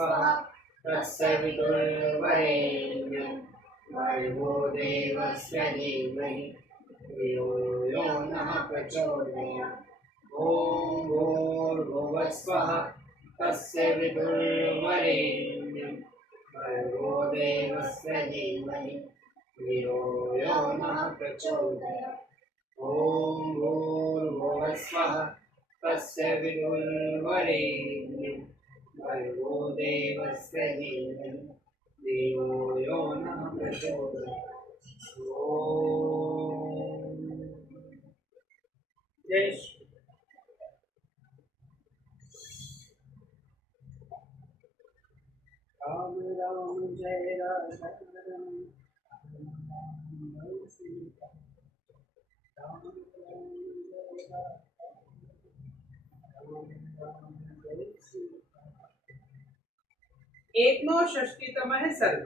स्वः तस्य विदुर्वरेण्यं भर्गो देवस्य धीमहि धियो यो नः प्रचोदयात्। ॐ भूर्भुवः स्वः तस्य विदुर्वरेण्यं भर्गो देवस्य धीमहि धियो यो नः प्रचोदयात्। ॐ भूर्भुवः स्वः तस्य विदुर्वरेण्यं भर्गो देवस्य धीमहि धियो यो नः प्रचोदयात्। जय श्री राम राम जय राम राम जय सीता राम राम जय राम जय सीता। 169 सर्ग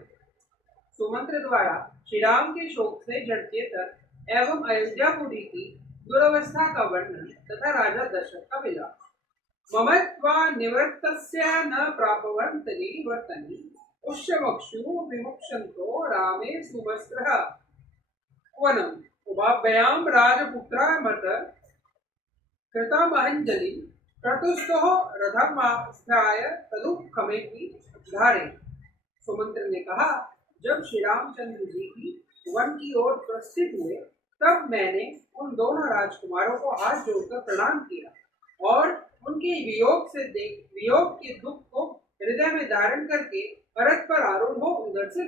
सुमंत्र द्वारा श्री राम के शोक से जड़चेतन एवं अयोध्यापुरी की दुरवस्था का वर्णन तथा राजा दशरथ का विलाप। ममत्वा निवृत्तस्य न प्रापवन्तनि वर्तनि पुष्यमक्षु विमुक्षन्तो रामे सुवस्त्रः वनम् उभाभ्यां राजपुत्रा मत कृतमहञ्जलि क्रतुस्थो रथमास्थाय तदुपखमेति धारे। सुमंत्र ने कहा, जब श्री रामचंद्र जी की वन की ओर प्रस्थित हुए तब मैंने उन दोनों राजकुमारों को हाथ जोड़कर प्रणाम किया और उनके वियोग के दुख को हृदय में धारण करके रथ पर आरूढ़ हो उधर से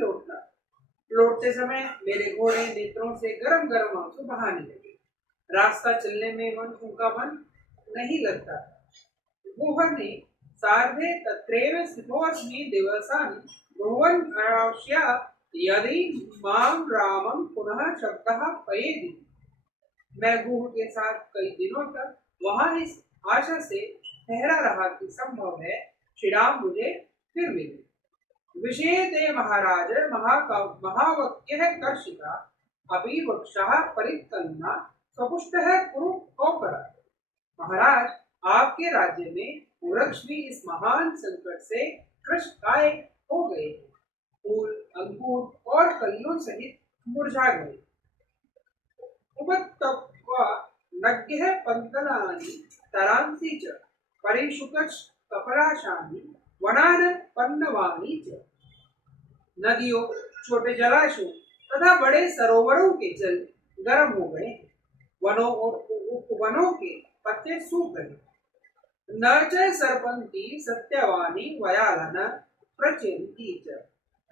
लौटते समय मेरे घोड़े नेत्रों से गरम गरम आंसू बहाने लगे। रास्ता चलने में मन नहीं लगता। गुह ने सार्धे तत्रैव स्थितोऽस्मि दिवसान् ब्रुवन् आश्य यदि मां रामं पुनः शब्दः पयेदि। मैं गुह के साथ कई दिनों तक वहां इस आशा से ठहरा रहा कि संभव है श्री राम मुझे फिर मिले। विषेते महाराज महावक्यः कर्षिता अपि वक्षः परित्तन्ना स्वपुष्टः कुरु कोकर। महाराज, आपके राज्य में वृक्ष भी इस महान संकट से कृशकाय हो गए, फूल अंकुर और कलियों सहित मुरझा गए। उपत्यक्त्वा नग्यः पंतलानि तरांसि च परिशुकच कपराशानि वनान पन्नवानि च। नदियों, छोटे जलाशयों तथा बड़े सरोवरों के जल गर्म हो गए, वनों और उपवनों के पत्ते सूख गए। न च सर्पन्ति सत्यवानी वयालन प्रचयन्ति च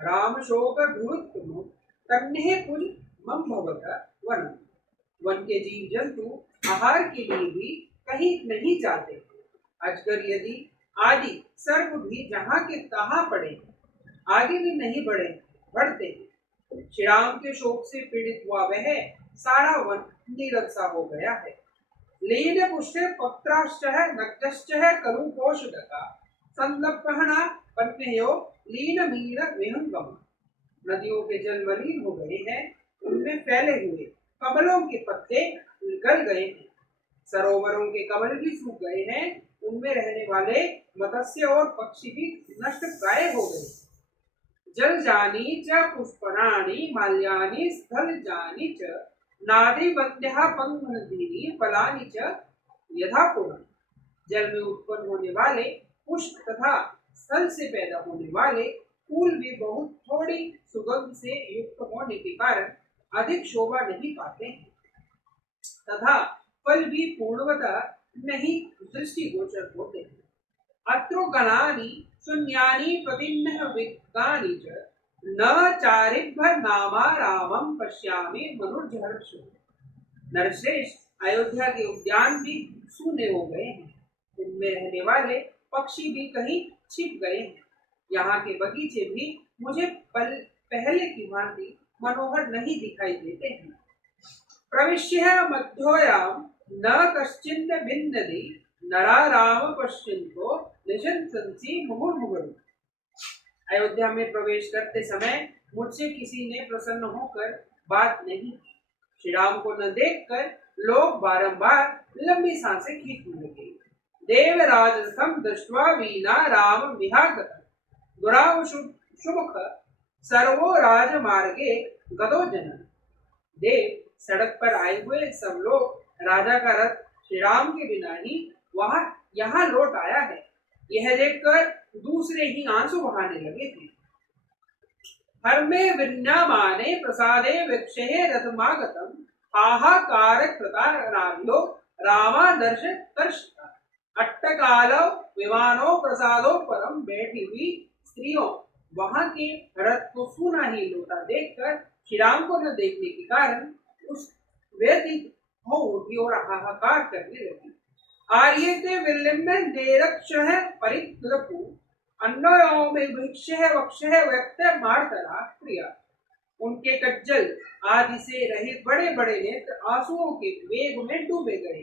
राम शोक ध्रुवत्तमो तन्नेह कुल मम भवत वनम्। वन के जीव जंतु आहार के लिए भी कहीं नहीं जाते। अजगर यदि आदि सर्प भी जहाँ के तहाँ पड़े आगे भी नहीं बढ़ते। श्री राम के शोक से पीड़ित हुआ वह सारा वन नीरव सा हो गया है। लीन पुष्टे पत्राश्चः नक्तश्चः करुपोषदका संलप्पहना पन्नेयो लीन मीन विहंगम। नदियों के जल मलिन हो गए हैं, उनमें फैले हुए कमलों के पत्ते गल गए हैं। सरोवरों के कमल भी सूख गए हैं, उनमें रहने वाले मत्स्य और पक्षी भी नष्ट प्राय हो गए। जल जानी च पुष्पणानि माल्यानि स्थल जानी च नादि बंध्या पंगनदीनि फलानि च यथा पुनः। जल में उत्पन्न होने वाले पुष्प तथा स्थल से पैदा होने वाले फूल भी बहुत थोड़ी सुगंध से युक्त होने के कारण अधिक शोभा नहीं पाते हैं तथा फल भी पूर्णवतः नहीं दृष्टिगोचर होते हैं। अत्रो गणानि शून्यानि प्रतिन्नः विद्गानि च न चारिभ्य नामा रामं पश्यामि मनुर्हर्ष। नरश्रेष्ठ, अयोध्या के उद्यान भी सूने हो गए हैं, उनमें रहने वाले पक्षी भी कहीं छिप गए हैं। यहाँ के बगीचे भी मुझे पहले की भांति मनोहर नहीं दिखाई देते हैं। प्रविश्य मध्योयां न कश्चिन्न भिन्नति नरा राम पश्चिंतो निशंसंसी मुहुर्मुहुर्। अयोध्या में प्रवेश करते समय मुझसे किसी ने प्रसन्न होकर बात नहीं। श्री राम को न देखकर लोग बारंबार लंबी सांसें खींचने लगे। देवराज सम दृष्ट्वा वीना राम विहागत। दुरावशुमुख सर्वो राजमार्गे गतो जन। देव, सड़क पर आए हुए सब लोग राजा का रथ श्री राम के बिना ही वहां यहाँ लौट आया है, यह देखकर दूसरे ही आंसू बहाने लगे थे। हर्मे विन्यामाने प्रसादे विक्षे रथमागतम हाहाकार कृतानाभ्यो रामादर्श दर्शिता। अट्टकालो विमानो प्रसादो परम बैठी हुई स्त्रियों वहां के रथ को सूना ही लौटा देखकर श्री राम को न देखने के कारण उस व्यतीत हो उठी और हाहाकार करने लगी। आर्यते विलिम्य निरक्षः परितृपु अन्नयो में भिक्षः वक्षः व्यक्त मार्तला प्रिया। उनके कज्जल आदि से रहित बड़े बड़े नेत्र आंसुओं के वेग में डूबे गए।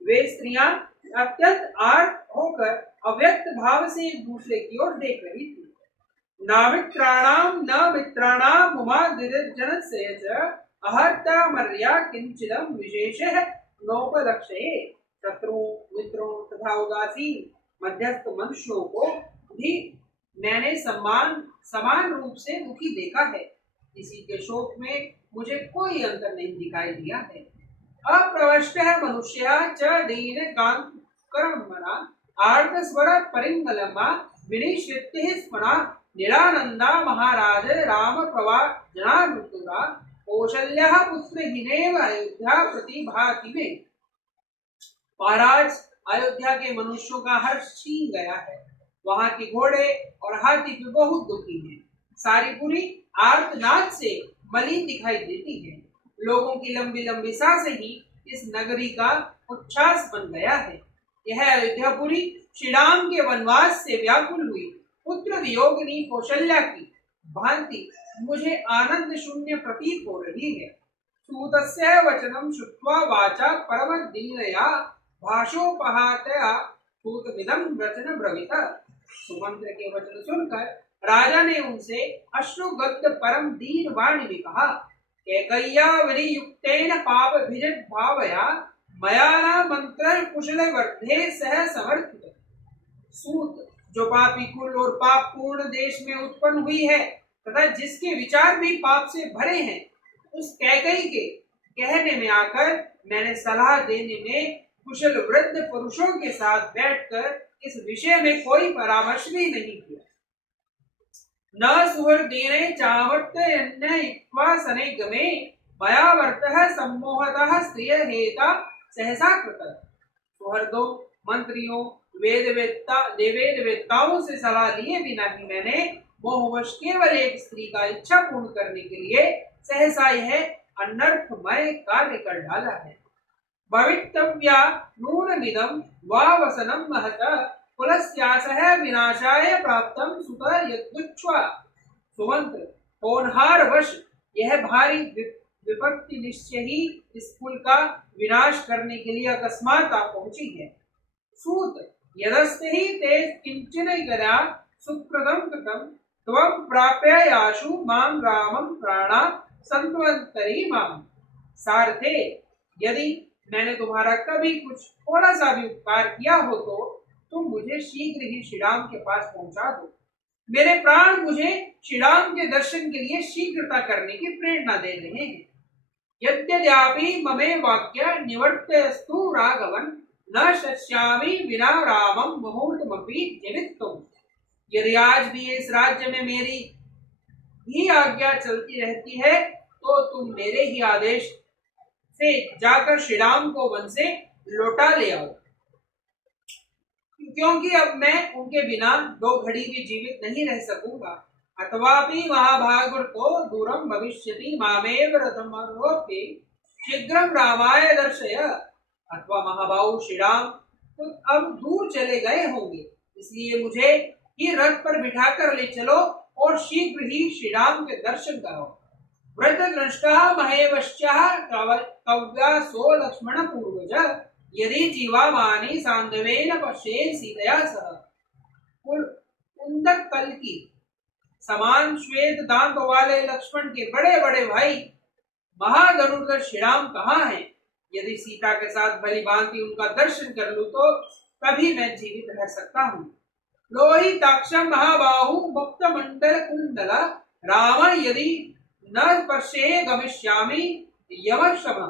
वे स्त्रियां अत्यंत आर्त होकर अव्यक्त भाव से एक दूसरे की ओर देख रही थी। नामित्राणाम न मित्राणाम उमा दिजनस्य च अहर्ता मर्या किंचिदम विशेषः नोपलक्ष्ये। शत्रुओं, मित्रों तथा उदासीन मध्यस्थ मनुष्यों को भी मैंने समान रूप से दुखी देखा है। किसी के शोक में मुझे कोई अंतर नहीं दिखाई दिया है। अप्रवष्टः मनुष्यः च दीन कांकरमना आर्त स्वर परिमलमा विनिश्चित्तिः स्मना निरानंदा महाराज राम प्रभा जनामृतुरा कौशल्यः पुत्रहीनेव अयोध्या प्रतिभाति में। महाराज, अयोध्या के मनुष्यों का हर्ष छीन गया है। वहां के घोड़े और हाथी भी बहुत दुखी हैं। सारी पुरी आर्तनाद से मलिन दिखाई देती है। लोगों की लंबी लंबी सांसें ही इस नगरी का उच्छ्वास बन गया है। यह अयोध्यापुरी श्री राम के वनवास से व्याकुल हुई पुत्र वियोगिनी कौशल्या की भांति मुझे आनंद शून्य प्रतीत हो रही है। सूतस्य वचनम श्रुत्वा वाचा परम दीनया भाषोपहातया सूतमिदं वचन ब्रवीत। सुमंत्र के वचन सुनकर राजा ने उनसे अश्रुगद्ध परम दीन वाणी में कहा, कैकय्या विनियुक्तेन पाप भिजट भावया मया न मंत्र कुशल वर्धे सह समर्थित। सूत, जो पापी कुल और पाप पूर्ण देश में उत्पन्न हुई है तथा जिसके विचार भी पाप से भरे हैं, उस कैकई के कहने में आकर मैंने सलाह देने में कुशल वृद्ध पुरुषों के साथ बैठकर इस विषय में कोई परामर्श भी नहीं किया। न सुहृदेने चावर्तयन्ने इक्वा सने गमे मया वर्तः सम्मोहतः स्त्रिय हेता सहसा कृतः। सुहृदों, मंत्रियों, वेदवेत्ताओं से सलाह लिए बिना ही मैंने मोहवश केवल एक स्त्री का इच्छा पूर्ण करने के लिए सहसा यह अनर्थमय कार्य कर डाला है। भवितव्या नूनमिदं वा वसनं महतः कुलस्यासः विनाशाय प्राप्तं सुत यद्गुच्छ्वा। सुमंत्र, होनहार वश यह भारी विपत्ति निश्चय ही इस कुल का विनाश करने के लिए अकस्मात आ पहुंची है। सूत, यदस्ते ही ते किंचन गया सुकृतं कृतं त्वं प्राप्य याशु मां रामं प्राणा संतवंतरी मां। सारथे, यदि मैंने तुम्हारा कभी कुछ थोड़ा सा भी उपकार किया हो तो तुम मुझे शीघ्र ही श्री राम के पास पहुंचा दो। मेरे प्राण मुझे श्री राम के दर्शन के लिए शीघ्रता करने की प्रेरणा दे रहे हैं। यद्यद्यापि ममे वाक्य निवर्त्यस्तु राघवन न शक्ष्यामि विना रामं मुहूर्तमपि जीवितुम्। यदि आज भी इस राज्य में मेरी ही आज्ञा चलती रहती है तो तुम मेरे ही आदेश से जाकर श्री राम को वन से लौटा ले आओ, क्योंकि अब मैं उनके बिना दो घड़ी भी जीवित नहीं रह सकूंगा। अथवा भी महाभागवतो दूरम भविष्यति मामेव रथमारोप्य शीघ्रम रामाय दर्शय। अथवा महाबाहु श्री राम तो अब दूर चले गए होंगे, इसलिए मुझे ही रथ पर बिठाकर ले चलो और शीघ्र ही श्री राम के दर्शन करो। वृद्धदृष्टः महेवश्चः कव्यासो लक्ष्मण पूर्वज यदि जीवामानि सांधवेन पश्येन सीतया सह। कुंदक कल की समान श्वेत दांतों वाले लक्ष्मण के बड़े बड़े भाई महाधनुर्धर श्री राम कहाँ हैं? यदि सीता के साथ भली भांति उनका दर्शन कर लूं तो तभी मैं जीवित रह सकता हूँ। लोहिताक्षं महाबाहु मुक्तमंडल कुंडल राम यदि न पश्ये गमिष्यामि यमशम।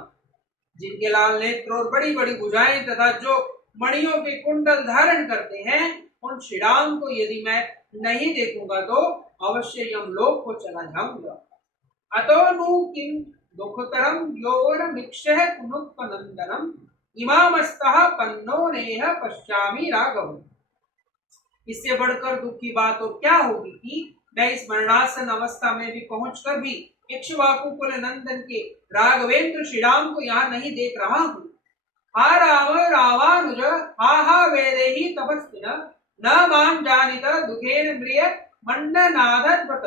जिनके लाल नेत्र और बड़ी बड़ी भुजाएं तथा जो मणियों के कुंडल धारण करते हैं, उन श्री राम को यदि मैं नहीं देखूंगा तो अवश्य यमलोक को चला जाऊंगा। अतो नु किम दुखतरम योरमिक्षः कुनुक्पनंदनम इमामस्तः पन्नो नेह पश्यामि राघवम्। इससे बढ़कर दुख की बात और क्या होगी कि मैं इस मरणासन अवस्था में भी पहुंचकर भी इक्ष्वाकु कुल नंदन के राघवेंद्र श्री राम को यहाँ नहीं देख रहा हूँ। हा राम रावानुज हा हा वेदेहि तपस्विन न माम जानित दुखेन म्रिय मंडनाद व्रत।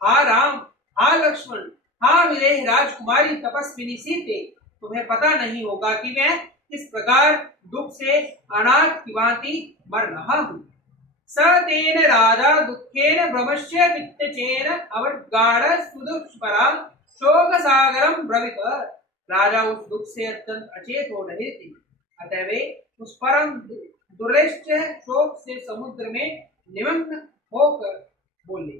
हा राम, हा लक्ष्मण, हा विदेह राजकुमारी तपस्विनी सीते, तुम्हें पता नहीं होगा कि मैं किस प्रकार दुख से अनाथ की भांति मर रहा हूँ। स तेन राजा दुखेन भ्रमस्य वित्तचेन अवगाढ़ सुदुष्परा शोक सागरम ब्रवित। राजा उस दुख से अत्यंत अचेत हो रहे थे, अतः वे उस परम दुर्लेश शोक से समुद्र में निमग्न होकर बोले।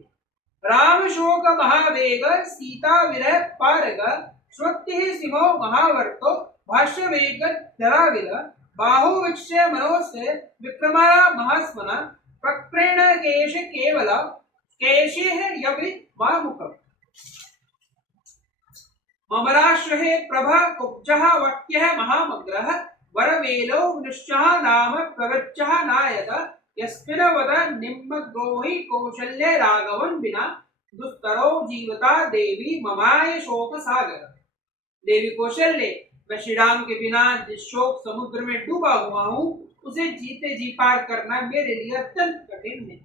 राम शोक महावेग सीता विरह पारग श्रुति सिमो महावर्तो भाष्य वेग धराविल बाहु विक्षय मनोस्य विक्रमारा महास्मना प्रक्रेण केश केवल केशे यवि मामुखम्। ममराश्रहे प्रभा कुब्जः वक्यः महामग्रः वरवेलो वृश्चः नाम प्रवृच्छः नायत यस्मिन् वद निम्नद्रोही कौशल्य राघवन् विना दुस्तरो जीवता देवी ममाय शोक सागर। देवी कौशल्य, मैं श्री राम के बिना जिस शोक समुद्र में डूबा हुआ हूँ उसे जीते जी पार करना मेरे लिए अत्यंत कठिन है।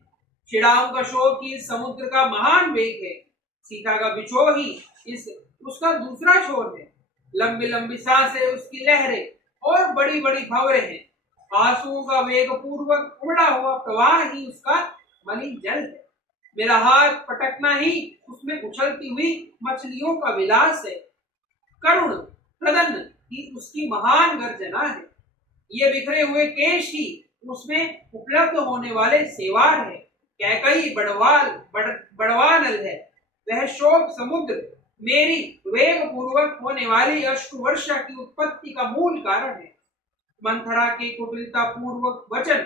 श्री राम का शोक ही समुद्र का महान वेग है, सीता का बिछोह ही इस उसका दूसरा छोर है। लंबी लंबी सांसें उसकी लहरें और बड़ी बड़ी भंवरें हैं। आंसुओं का वेग पूर्वक उमड़ा हुआ प्रवाह ही उसका मलिन जल है। मेरा हाथ पटकना ही उसमें उछलती हुई मछलियों का विलास है। करुण प्रदन्न ही उसकी महान गर्जना है। ये बिखरे हुए केश ही उसमें उपलब्ध होने वाले सेवार है। कैकई बड़वानल है। वह शोक समुद्र मेरी वेग पूर्वक होने वाली अश्रु वर्षा की उत्पत्ति का मूल कारण है। मंथरा के कुटिलता पूर्वक वचन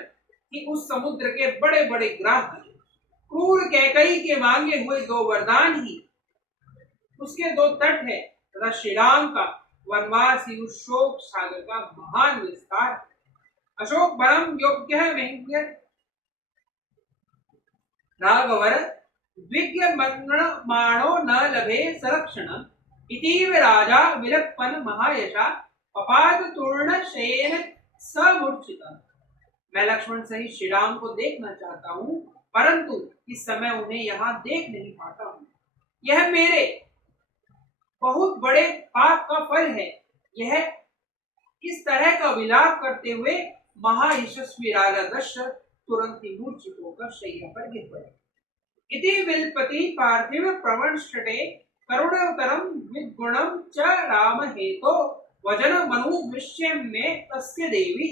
कि उस समुद्र के बड़े बड़े ग्राह हैं। क्रूर कैकई के मांगे हुए दो वरदान ही उसके दो तट है तथा श्री राम का वनवास ही उस शोक सागर का महान विस्तार। अशोक परम योग्य महंग्य राघवर विज्ञ माणो न लभे संरक्षण इतीव राजा विलपन महायशा अपाद तूर्ण शयन समूर्छिता। मैं लक्ष्मण सहित श्री राम को देखना चाहता हूँ, परंतु इस समय उन्हें यहाँ देख नहीं पाता हूँ। यह मेरे बहुत बड़े पाप का फल है। यह इस तरह का विलाप करते हुए महायशस्वी राजा दशरथ तुरंत ही मूर्छित होकर शैया पर गिर पड़े। इति विलपति पार्थिव प्रवंशटे करुणोत्तरम विगुणम च राम हेतो वजन मनु विषयम में तस्य देवी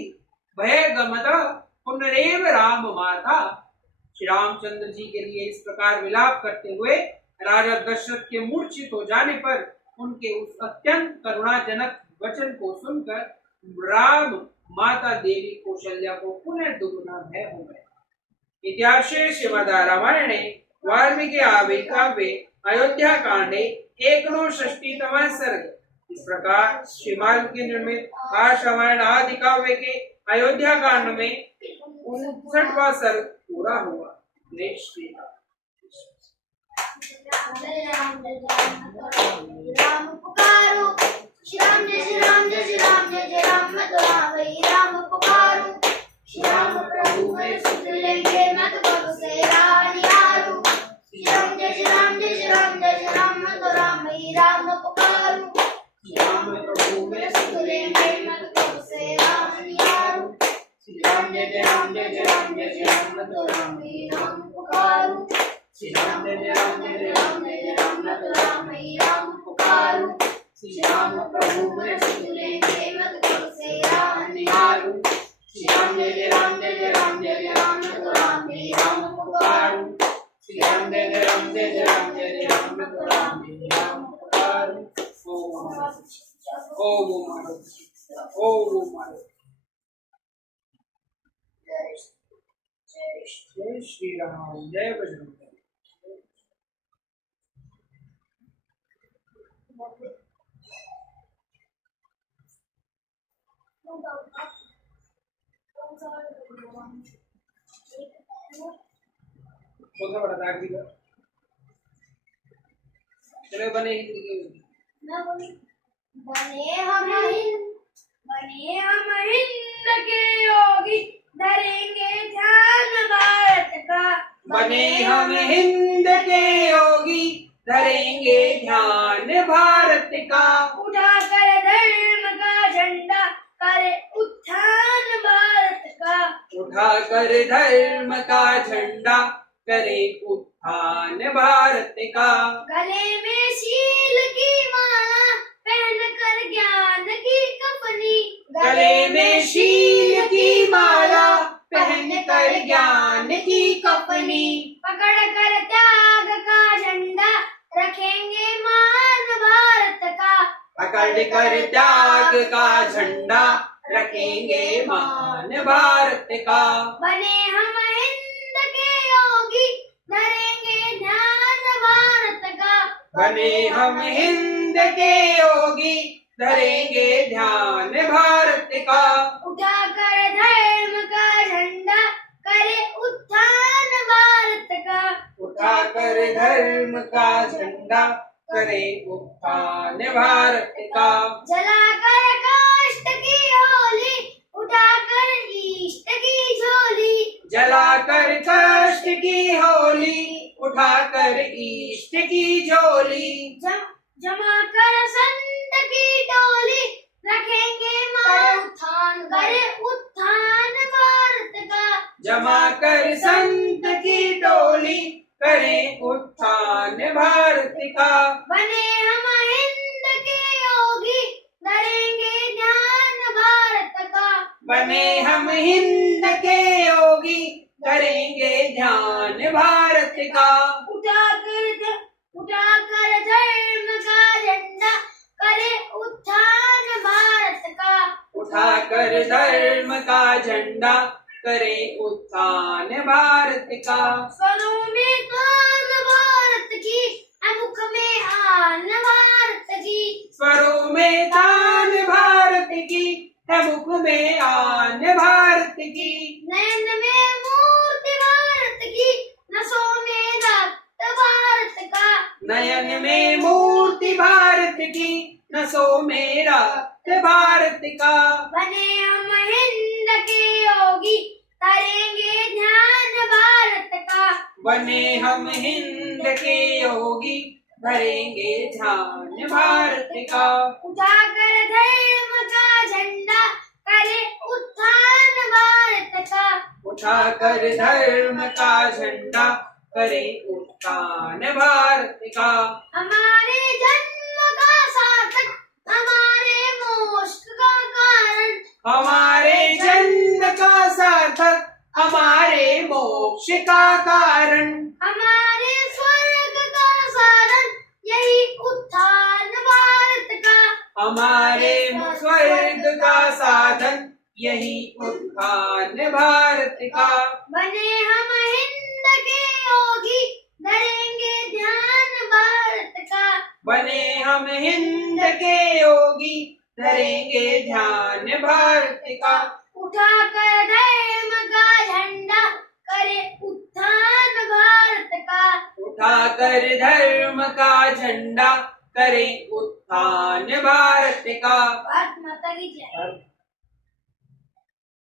भय गमत पुनरेव राम माता। श्री रामचंद्र जी के लिए इस प्रकार विलाप करते हुए राजा दशरथ के मूर्छित हो जाने पर उनके उस अत्यंत करुणाजनक वचन को सुनकर राम माता देवी कौशल्या को पुनः दुगुना भय हो गया। इतिहासे श्रीमद् रामायणे वाल्मीकि आदि काव्ये अयोध्या कांडे 61तम सर्ग। इस प्रकार श्री वाल्मीकि निर्मित आर्ष रामायण आदि काव्य के अयोध्या कांड में 59वां सर्ग पूरा हुआ। जय श्री राम। राम पुकारो श्री राम जय श्री राम जय श्री राम जय जय राम मैं तो राम वही राम पुकारो श्री राम प्रभु मैं सुध लेंगे मैं तो कब से रानियारू श्री राम जय श्री राम जय श्री राम जय श्री राम मैं तो राम वही राम पुकारो श्री राम प्रभु मैं सुध लेंगे मैं तो कब से रानियारू श्री राम जय जय राम जय श्री राम जय श्री राम मैं तो राम वही राम पुकारो श्री राम जय जय राम जय श्री राम जय जय राम मैं तो राम वही राम पुकारो श्री राम प्रभु मैं सुध लेंगे मैं तो कब से रानियारू श्री राम जय जय राम जय जय राम जय जय राम मैं तो राम ओम मारो, ओम मारो। जय श्री राम, जय बजरंग बली। कौन सा बड़ा दाग दिया? चलो बने हिंदी की। मैं बोली बने हम हिंद के योगी धरेंगे ध्यान भारत का बने हम हिंद के योगी धरेंगे ध्यान भारत का उठाकर धर्म का झंडा करे उत्थान भारत का उठाकर धर्म का झंडा करे उत्थान भारत का गले में शील की माला पहन कर ज्ञान की कफनी गले में शील की माला पहन कर ज्ञान की कफनी पकड़ कर त्याग का झंडा रखेंगे मान भारत का पकड़ कर त्याग का झंडा रखेंगे मान भारत का बने हम हिंद के योगी धरेंगे ध्यान भारत का बने हम हिंद के योगी धरेंगे ध्यान भारत का उठाकर धर्म का झंडा करे उत्थान भारत का उठाकर धर्म का झंडा करे उत्थान भारत का जलाकर काष्ठ की होली उठाकर इष्ट की झोली जलाकर कष्ट की होली उठाकर इष्ट की झोली जमा कर संत की टोली रखेंगे मान करे उत्थान भारत का जमा कर संत की टोली करे उत्थान भारत का बने हम हिंद के योगी धरेंगे ध्यान भारत का बने हम हिंद के योगी करेंगे ध्यान भारत का उठाकर धर्म का झंडा करे उत्थान भारत का उठाकर धर्म का झंडा करे उत्थान भारत का स्वरों में तान भारत की मुख में आन भारत की स्वरों में तान भारत की है मुख में आन भारत की नयन में मूर्ति भारत की नसों में रक्त भारत का नयन में मूर्ति भारत की नसों में रक्त भारत का बने हम हिंद के योगी धरेंगे ध्यान भारत का बने हम हिंद के योगी धरेंगे ध्यान भारत का उठाकर धर्म का झंडा करे उत्थान भारत का उठाकर धर्म का झंडा करे उत्थान भारत का हमारे जन्म का सार्थक हमारे मोक्ष का कारण हमारे जन्म का सार्थक हमारे मोक्ष का कारण हमारे स्वर्ग का साधन यही उत्थान भारत का हमारे स्वर्ग का साधन यही उत्थान भारत का बने हम हिंद के योगी धरेंगे ध्यान भारत का बने हम हिंद के योगी धरेंगे ध्यान भारत का उठाकर धर्म का झंडा करे उत्थान भारत का उठाकर धर्म का झंडा करे उत्थान भारत का। भारत माता की जय।